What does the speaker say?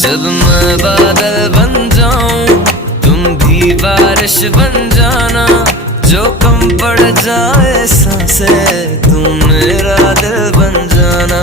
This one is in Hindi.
जब मैं बादल बन जाऊं तुम भी बारिश बन जाना, जो कम पड़ जाए सांसें तुम मेरा दिल बन जाना।